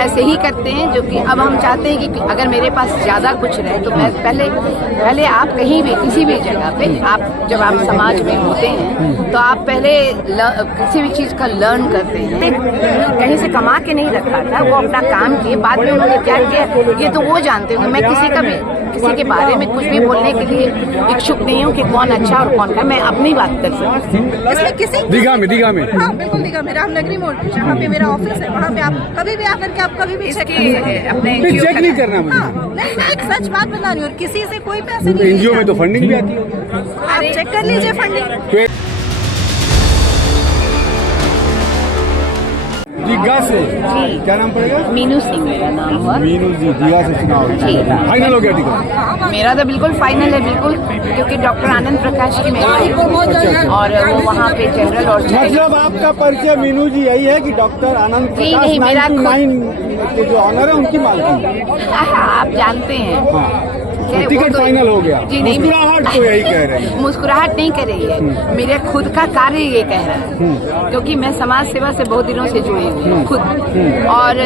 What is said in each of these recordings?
ऐसे ही करते हैं जो कि अब हम चाहते हैं कि अगर मेरे पास ज़्यादा कुछ रहे तो मैं पहले आप कहीं भी किसी भी जगह पे आप जब आप समाज में होते हैं तो आप पहले किसी भी चीज़ का लर्न करते हैं। कहीं से कमा के नहीं रखा था, वो अपना काम किए, बाद में उन्होंने क्या किया ये तो वो जानते होंगे। मैं किसी के बारे में कुछ भी बोलने के लिए इच्छुक नहीं हूँ कि कौन अच्छा और कौन का, मैं अपनी बात कर सकती हूँ। इसमें किसी दीघा में हाँ बिल्कुल दीघा में रामनगरी मोड़ जहाँ पे मेरा ऑफिस है, वहाँ पे आप कभी भी आकर के आप कभी भी चेक अपने चेक नहीं करना मुझे। नहीं, मैं एक सच बात बता रही हूँ, किसी से कोई पैसे नहीं। एनजीओ में तो फंडिंग भी आती है, आप चेक कर लीजिए फंडिंग। दीघा से क्या नाम पड़ेगा? मीनू सिंह मेरा नाम हुआ। मीनू जी, दीघा से चुनाव फाइनल हो गया टिकट? मेरा तो बिल्कुल फाइनल है, बिल्कुल, क्योंकि डॉक्टर आनंद प्रकाश की मेहरबानी और वो वहाँ पे जनरल और मतलब आपका परिचय मीनू जी यही है कि डॉक्टर आनंद प्रकाश नहीं, मेरा 929 के जो ऑनर है उनकी मालकिन? आप जानते हैं। हाँ, टिकट फाइनल हो गया। जी नहीं, मुस्कुराहट तो यही कह रही है। मुस्कुराहट नहीं कर रही है, मेरे खुद का कार्य ये कह रहा है, क्योंकि मैं समाज सेवा से बहुत दिनों से जुड़ी हुई हूँ खुद, और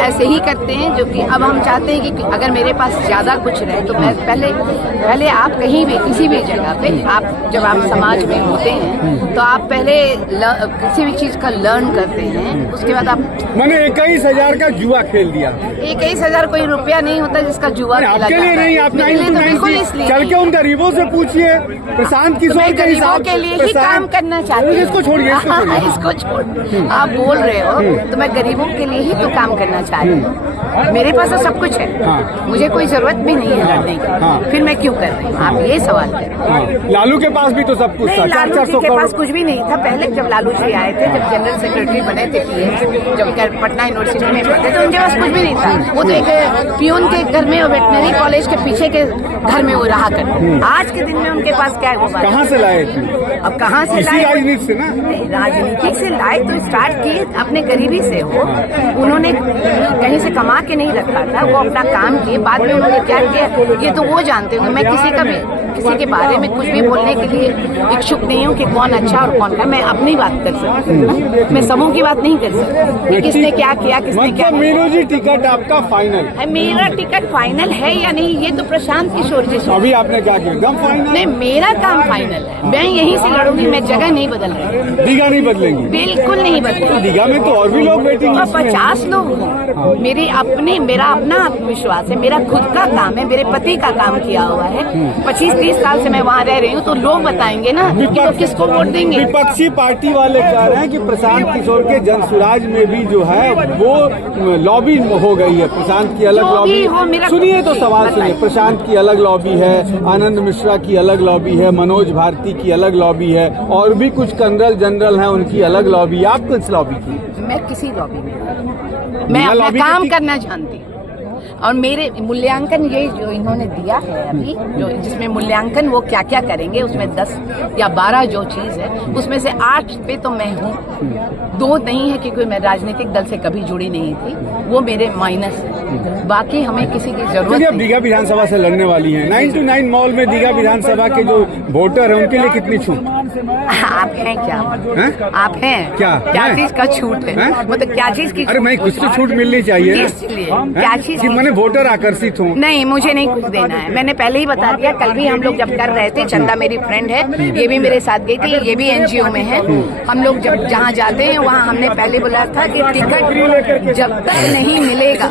ऐसे ही करते हैं जो कि अब हम चाहते हैं कि अगर मेरे पास ज्यादा कुछ रहे तो मैं पहले आप कहीं भी किसी भी जगह पे आप जब आप समाज में होते हैं तो आप पहले किसी भी चीज का लर्न करते हैं, उसके बाद आप। मैंने 21,000 का जुआ खेल दिया। 21,000 कोई रुपया नहीं होता जिसका जुआ खेला आपके लिए नहीं, आप चल के उन गरीबों से पूछिए। प्रशांत किशोर के हिसाब के लिए ही काम करना चाहती हूँ। इसको छोड़िए, इसको छोड़, आप बोल रहे हो तो मैं गरीबों के लिए ही तो काम करना चाहती हूँ। मेरे पास तो सब कुछ है, मुझे कोई जरूरत भी नहीं है लड़ने की, फिर मैं क्यों कर रही हूँ? आप ये सवाल करें। लालू के पास भी तो सब कुछ था। लालू जी के पास कुछ भी नहीं था पहले, जब लालू जी आए थे, जब जनरल सेक्रेटरी बने थे पीएम, जब पटना यूनिवर्सिटी में पढ़ते थे, उनके पास कुछ भी नहीं था। वो तो एक पियून के घर में और वेटनरी कॉलेज के पीछे के घर में वो रहा कर। आज के दिन में उनके पास क्या है? कहाँ से लाए थे? अब कहाँ से लाए? राजनीति से ना, राजनीति से लाए तो स्टार्ट किए अपने गरीबी से हो। उन्होंने कहीं से कमा के नहीं रखा था, वो अपना काम किए, बाद में उन्होंने क्या किया ये तो वो जानते होंगे। मैं किसी के बारे में कुछ भी बोलने के लिए इच्छुक नहीं हूँ कि कौन अच्छा और कौन का, मैं अपनी बात कर सकती हूँ, मैं समूह की बात नहीं कर सकती किसने क्या किया, किसने क्या। मीनू जी, टिकट आपका फाइनल है? मेरा टिकट फाइनल है या नहीं ये तो प्रशांत किशोर जी। अभी आपने क्या किया? एकदम फाइनल? नहीं, मेरा काम फाइनल है, मैं यहीं से लड़ूंगी, मैं जगह नहीं बदल रही। दीघा नहीं बदलेंगी? बिल्कुल नहीं बदलेगी। दीघा में तो और भी लोग वेटिंग तो 50 लोग हैं। मेरा अपना आत्मविश्वास है, मेरा खुद का काम है, मेरे पति का काम किया हुआ है। 25-30 साल से मैं वहाँ रह रही हूँ, तो लोग बताएंगे ना कि तो किसको वोट देंगे। विपक्षी पार्टी वाले कह रहे हैं कि प्रशांत किशोर के जनसुराज में भी जो है वो लॉबी हो गई है। प्रशांत की अलग लॉबी, सुनिए तो सवाल सुनिए। प्रशांत की अलग लॉबी है, आनंद मिश्रा की अलग लॉबी है, मनोज भारती की अलग लॉबी है, और भी कुछ कर्नल जनरल हैं उनकी अलग लॉबी। आप किस लॉबी की? मैं किसी लॉबी में, मैं अपना काम करना जानती हूँ। और मेरे मूल्यांकन ये जो इन्होंने दिया है अभी, जो जिसमें मूल्यांकन वो क्या क्या करेंगे, उसमें 10 या 12 जो चीज है उसमें से 8 पे तो मैं हूँ, 2 नहीं है क्योंकि मैं राजनीतिक दल से कभी जुड़ी नहीं थी, वो मेरे माइनस है। बाकी हमें किसी की जरूरत नहीं। दीघा विधानसभा से लड़ने वाली है। 929 मॉल में दीघा विधानसभा के जो वोटर है उनके लिए कितनी छूट? आप हैं क्या? आप हैं क्या चीज का छूट है? मतलब क्या चीज की? अरे मैं कुछ तो छूट मिलनी चाहिए। इसलिए क्या चीज? मैंने वोटर आकर्षित हूँ। नहीं, मुझे नहीं कुछ देना है, मैंने पहले ही बता दिया। कल भी हम लोग जब कर रहे थे, चंदा मेरी फ्रेंड है, ये भी मेरे साथ गई थी, ये भी एनजीओ में है। हम लोग जब जहाँ जाते हैं वहाँ हमने पहले बोला था कि टिकट जब तक नहीं मिलेगा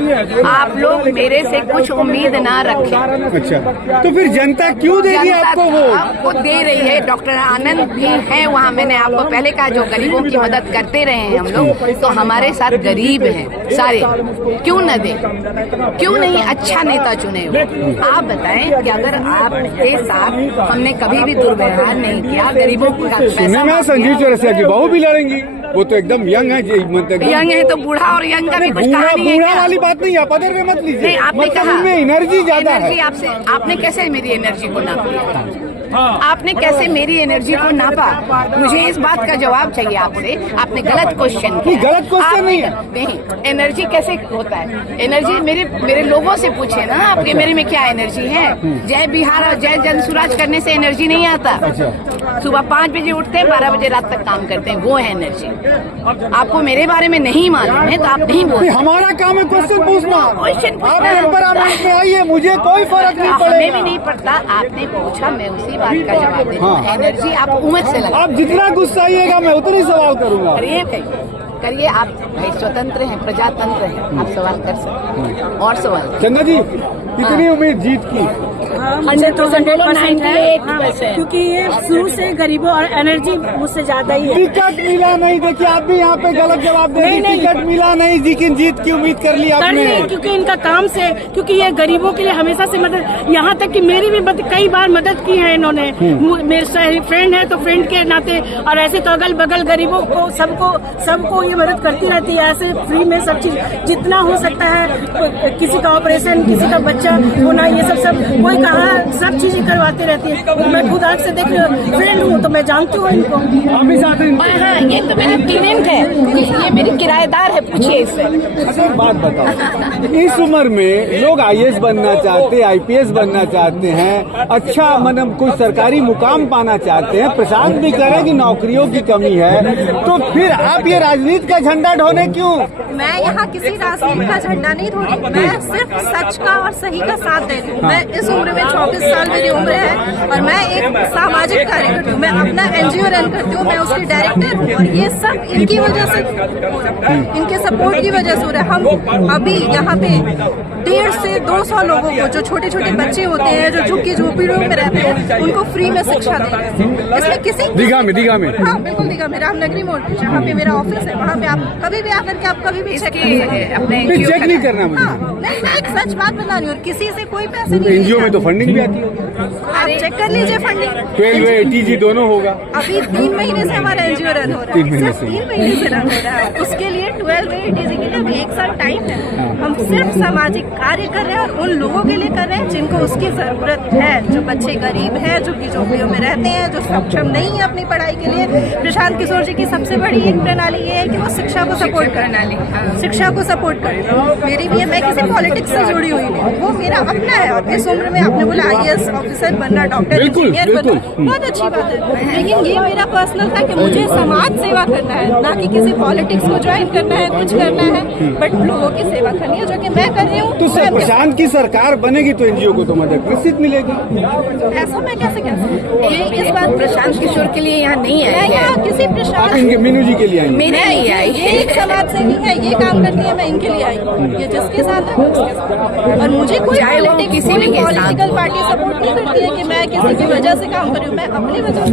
आप लोग मेरे से कुछ उम्मीद ना रखें। अच्छा, तो फिर जनता क्यों देगी आपको वोट? आपको दे रही है, डॉक्टर आनंद भी है वहाँ। मैंने आपको पहले कहा जो गरीबों की मदद करते रहे हैं हम लोग, तो हमारे साथ गरीब हैं सारे, क्यों न दे? क्यों नहीं अच्छा नेता चुने हो? आप बताएं कि अगर आपके साथ हमने कभी भी दुर्व्यवहार नहीं किया, गरीबों का पैसा। संजीव चौरसिया की बहू भी लड़ेंगी, वो तो एकदम यंग है। यंग है तो बूढ़ा और यंग का भी कुछ कहानी है। बूढ़ा वाली बात नहीं, आप अदर में मत लीजिए। नहीं, आपने कहा एनर्जी ज्यादा है। आपने कैसे मेरी एनर्जी को नाप लिया? आपने कैसे मेरी एनर्जी को नापा? मुझे इस बात का जवाब चाहिए आपसे। आपने गलत क्वेश्चन किया। गलत क्वेश्चन नहीं है। नहीं, एनर्जी कैसे होता है? एनर्जी मेरे लोगों से पूछे ना आपके मेरे में क्या एनर्जी है। जय बिहार और जय जनसुराज करने से एनर्जी नहीं आता। सुबह 5 बजे उठते हैं, 12 बजे रात तक काम करते हैं, वो है एनर्जी। आपको मेरे बारे में नहीं मालूम है तो आप नहीं बोलते। हमारा काम है क्वेश्चन पूछना। क्वेश्चन आप टेम्परामेंट में आइए, मुझे कोई फर्क नहीं हमें पड़ेगा। भी नहीं पड़ता। आपने पूछा, मैं उसी बात का जवाब दे दूं। एनर्जी आप उम्र से लगा। आप जितना गुस्सा आइएगा मैं उतना ही सवाल करूंगा। करिए आप भाई, स्वतंत्र हैं, प्रजातंत्र हैं, आप सवाल कर सकते हैं। और सवाल चंदा जी, कितनी उम्मीद जीत की? 100% है, क्योंकि ये शुरू से गरीबों और एनर्जी मुझसे ज्यादा ही है। टिकट मिला नहीं, देखिए आप भी यहाँ पे गलत जवाब दे रही। टिकट मिला नहीं, लेकिन जीत की उम्मीद कर ली आपने। क्योंकि इनका काम से, क्योंकि ये गरीबों के लिए हमेशा से मदद, यहाँ तक कि मेरी भी कई बार मदद की है इन्होंने। मेरे फ्रेंड है तो फ्रेंड के नाते, और ऐसे तो अगल बगल गरीबों को सबको ये मदद करती रहती है। ऐसे फ्री में सब चीज जितना हो सकता है, किसी का ऑपरेशन, किसी का बच्चा होना, ये सब कोई कहा, सब चीजें करवाते रहती है। मैं खुद आँख से देख फ्रेंड हूँ तो मैं जानती हूँ इनको। हम भी साथ हैं। हाँ, ये तो मेरी टेनेंट है, ये मेरी किराएदार है, पूछिए इससे। अच्छा एक बात बताओ, इस उम्र में लोग IAS बनना चाहते हैं, IPS बनना चाहते हैं, अच्छा मतलब कुछ सरकारी मुकाम पाना चाहते हैं। प्रशांत भी कह रहे हैं कि नौकरियों की कमी है, तो फिर आप ये राजनीति का झंडा ढोने क्यों? मैं यहाँ किसी राजनीति का झंडा नहीं ढो रही, मैं सिर्फ सच का और सही का साथ दे रही हूँ। मैं इस उम्र में 24 साल मेरी उम्र है और मैं एक सामाजिक कार्यकर्ता हूँ। मैं अपना NGO रन करती हूँ, मैं उसकी डायरेक्टर हूँ, और ये सब इनकी वजह से, इनके सपोर्ट की वजह से हो रहा है। हम अभी यहाँ पे 150 से 200 लोगों को, जो छोटे छोटे बच्चे होते हैं, जो झुग्गी झोपड़ियों में रहते हैं, उनको फ्री में शिक्षा दे रहे हैं। इसमें किसी दीघा में हाँ बिल्कुल दीघा में, रामनगरी मोड़ पे, जहाँ पे मेरा ऑफिस है, वहाँ पे आप कभी भी आकर के आप कभी भी चेक चेक नहीं करना मुझे। नहीं, मैं एक सच बात बता रही हूँ, किसी से कोई पैसे नहीं। NGO में तो फंडिंग भी आती है। आप चेक कर लीजिए फंडिंग। 12 ATG दोनों होगा। अभी 3 महीने से हमारा NGO रन हो रहा है। 3 महीने से 3 महीने से रन हो रहा है। उसके लिए 12 ATG के लिए अभी 1 साल टाइम है। हम सिर्फ सामाजिक कार्य कर रहे हैं और उन लोगों के लिए कर रहे हैं जिनको उसकी जरूरत है, जो बच्चे गरीब है, जो झोपड़ियों में रहते हैं, जो सक्षम नहीं है अपनी पढ़ाई के लिए। प्रशांत किशोर जी की सबसे बड़ी एक प्रणाली ये है कि वो शिक्षा को सपोर्ट करना, शिक्षा को सपोर्ट करना। मेरी भी है, मैं किसी पॉलिटिक्स से जुड़ी हुई नहीं, वो मेरा अपना है। और इस उम्र में आपने बोला IAS ऑफिसर बनना, डॉक्टर, इंजीनियर बनना, बहुत अच्छी बात है। लेकिन ये मेरा पर्सनल था कि मुझे समाज सेवा करना है, ना कि किसी पॉलिटिक्स को ज्वाइन करना है, कुछ करना है, बट लोगों की सेवा करनी है, जो कि मैं कर रही हूँ। तो सर प्रशांत की सरकार बनेगी तो NGO को तो मदद निश्चित मिलेगी। ऐसा मैं कैसे कह सकती हूँ? इस बात प्रशांत किशोर के लिए यहाँ नहीं मैं है। यहाँ किसी आप प्रशांत, इनके मीनू जी के लिए आएंगे। मेरे लिए आई ये एक समाज सेवी है, ये काम करती है, मैं इनके लिए आई हूँ। ये जिसके साथ है मैं उसके साथ, और मुझे कोई चाहे वो पॉलिटिक्स, किसी भी के साथ पॉलिटिकल पार्टी सपोर्ट नहीं करती है कि मैं किसी की वजह से काम कर रही हूँ। मैं अपनी वजह से